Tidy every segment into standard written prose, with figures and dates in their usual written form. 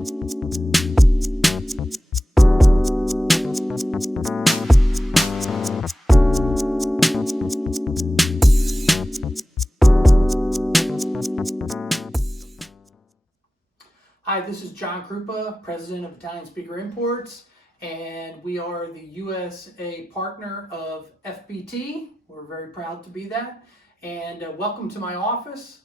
Hi, this is John Krupa, President of Italian Speaker Imports, and we are the USA partner of FBT. We're very proud to be that. And welcome to my office.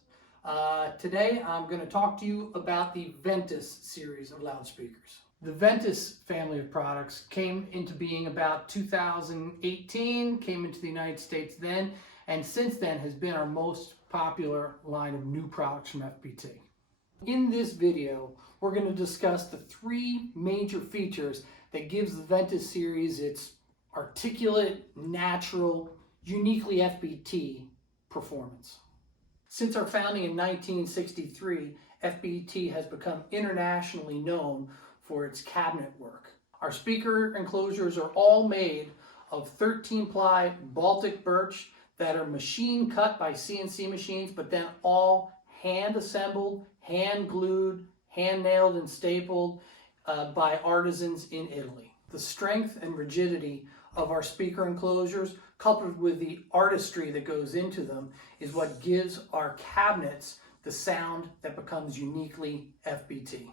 Today I'm going to talk to you about the Ventis series of loudspeakers. The Ventis family of products came into being about 2018, came into the United States then, and since then has been our most popular line of new products from FBT. In this video, we're going to discuss the three major features that gives the Ventis series its articulate, natural, uniquely FBT performance. Since our founding in 1963, FBT has become internationally known for its cabinet work. Our speaker enclosures are all made of 13-ply Baltic birch that are machine cut by CNC machines, but then all hand assembled, hand glued, hand nailed and stapled by artisans in Italy. The strength and rigidity of our speaker enclosures, coupled with the artistry that goes into them, is what gives our cabinets the sound that becomes uniquely FBT.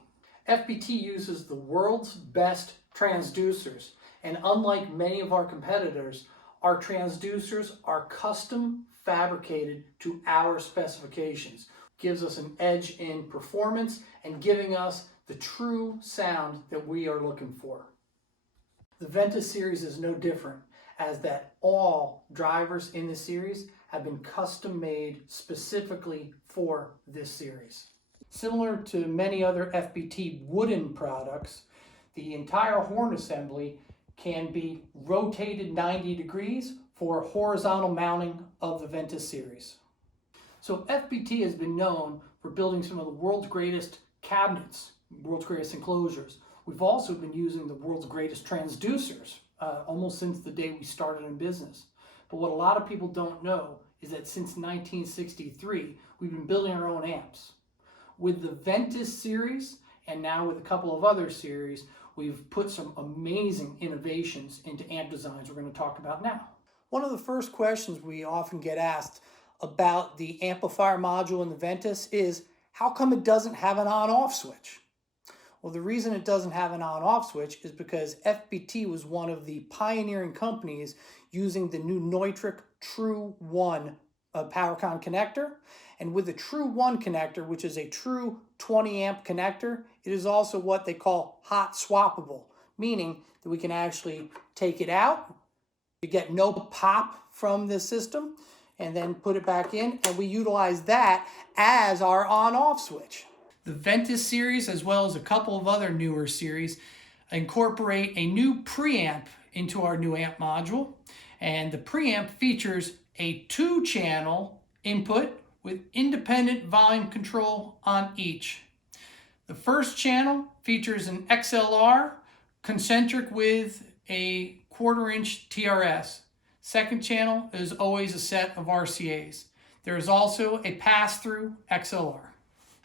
FBT uses the world's best transducers, and unlike many of our competitors, our transducers are custom fabricated to our specifications. Gives us an edge in performance and giving us the true sound that we are looking for. The Ventis series is no different, as that all drivers in this series have been custom made specifically for this series. Similar to many other FBT wooden products, the entire horn assembly can be rotated 90 degrees for horizontal mounting of the Ventis series. So FBT has been known for building some of the world's greatest cabinets, world's greatest enclosures. We've also been using the world's greatest transducers almost since the day we started in business. But what a lot of people don't know is that since 1963, we've been building our own amps. With the Ventis series, and now with a couple of other series, we've put some amazing innovations into amp designs we're going to talk about now. One of the first questions we often get asked about the amplifier module in the Ventis is, how come it doesn't have an on-off switch? Well, the reason it doesn't have an on-off switch is because FBT was one of the pioneering companies using the new Neutrik True 1 PowerCon connector. And with the True 1 connector, which is a true 20 amp connector, it is also what they call hot swappable, meaning that we can actually take it out, you get no pop from the system, and then put it back in, and we utilize that as our on-off switch. The Ventis series, as well as a couple of other newer series, incorporate a new preamp into our new amp module, and the preamp features a 2-channel input with independent volume control on each. The first channel features an XLR concentric with a 1/4-inch TRS. Second channel is always a set of RCAs. There is also a pass-through XLR.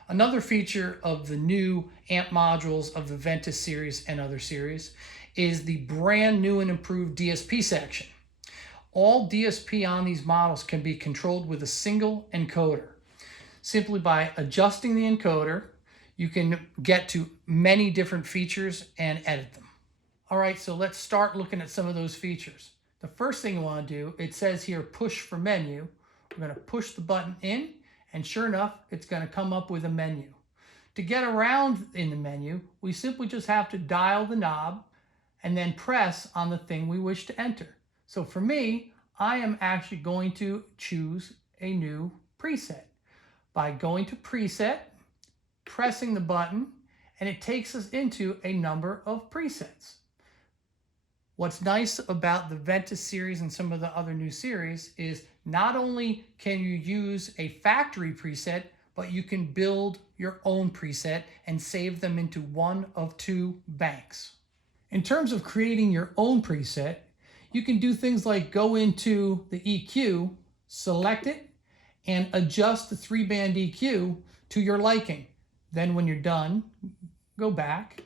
Another feature of the new amp modules of the Ventis series and other series is the brand new and improved DSP section. All DSP on these models can be controlled with a single encoder. Simply by adjusting the encoder, you can get to many different features and edit them. All right, so let's start looking at some of those features. The first thing you want to do, it says here push for menu. We're going to push the button in, and sure enough, it's going to come up with a menu. To get around in the menu, we simply just have to dial the knob and then press on the thing we wish to enter. So for me, I am actually going to choose a new preset. By going to preset, pressing the button, and it takes us into a number of presets. What's nice about the Ventis series and some of the other new series is not only can you use a factory preset, but you can build your own preset and save them into one of 2 banks. In terms of creating your own preset, you can do things like go into the EQ, select it, and adjust the 3-band EQ to your liking. Then when you're done, go back,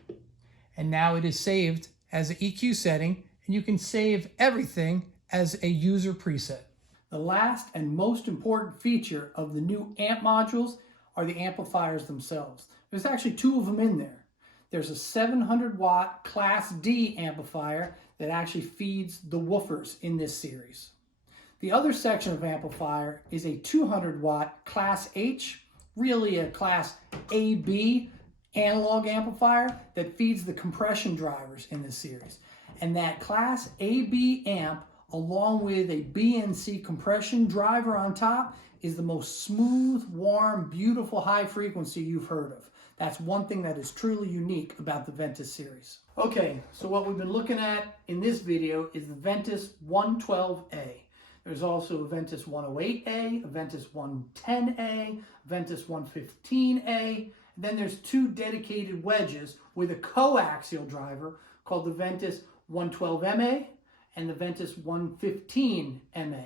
and now it is saved as an EQ setting, and you can save everything as a user preset. The last and most important feature of the new amp modules are the amplifiers themselves. There's actually two of them in there. There's a 700 watt Class D amplifier that actually feeds the woofers in this series. The other section of amplifier is a 200 watt Class H, really a Class AB analog amplifier that feeds the compression drivers in this series. And that Class AB amp, along with a BNC compression driver on top, is the most smooth, warm, beautiful high frequency you've heard of. That's one thing that is truly unique about the Ventis series. Okay, so what we've been looking at in this video is the Ventis 112A. There's also a Ventis 108A, a Ventis 110A, a Ventis 115A. Then there's two dedicated wedges with a coaxial driver called the Ventis 112MA and the Ventis 115MA.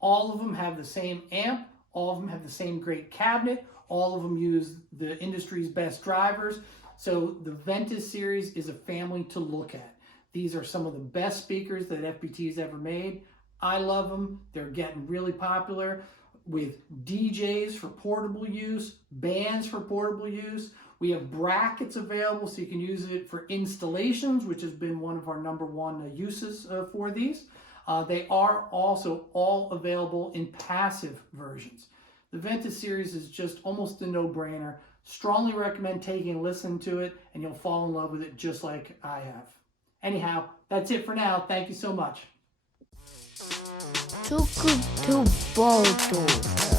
All of them have the same amp, all of them have the same great cabinet, all of them use the industry's best drivers. So the Ventis series is a family to look at. These are some of the best speakers that FBT's ever made. I love them. They're getting really popular with DJs for portable use, bands for portable use. We have brackets available so you can use it for installations, which has been one of our #1 uses for these. They are also all available in passive versions. The Ventis series is just almost a no-brainer. Strongly recommend taking a listen to it, and you'll fall in love with it just like I have. Anyhow, that's it for now. Thank you so much. Too good to bottle.